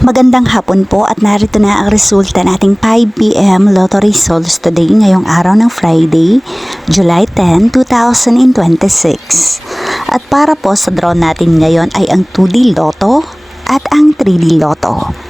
Magandang hapon po at narito na ang resulta nating 5 PM Lotto results today ngayong araw ng Friday, July 10, 2026. At para po sa draw natin ngayon ay ang 2D Lotto at ang 3D Lotto.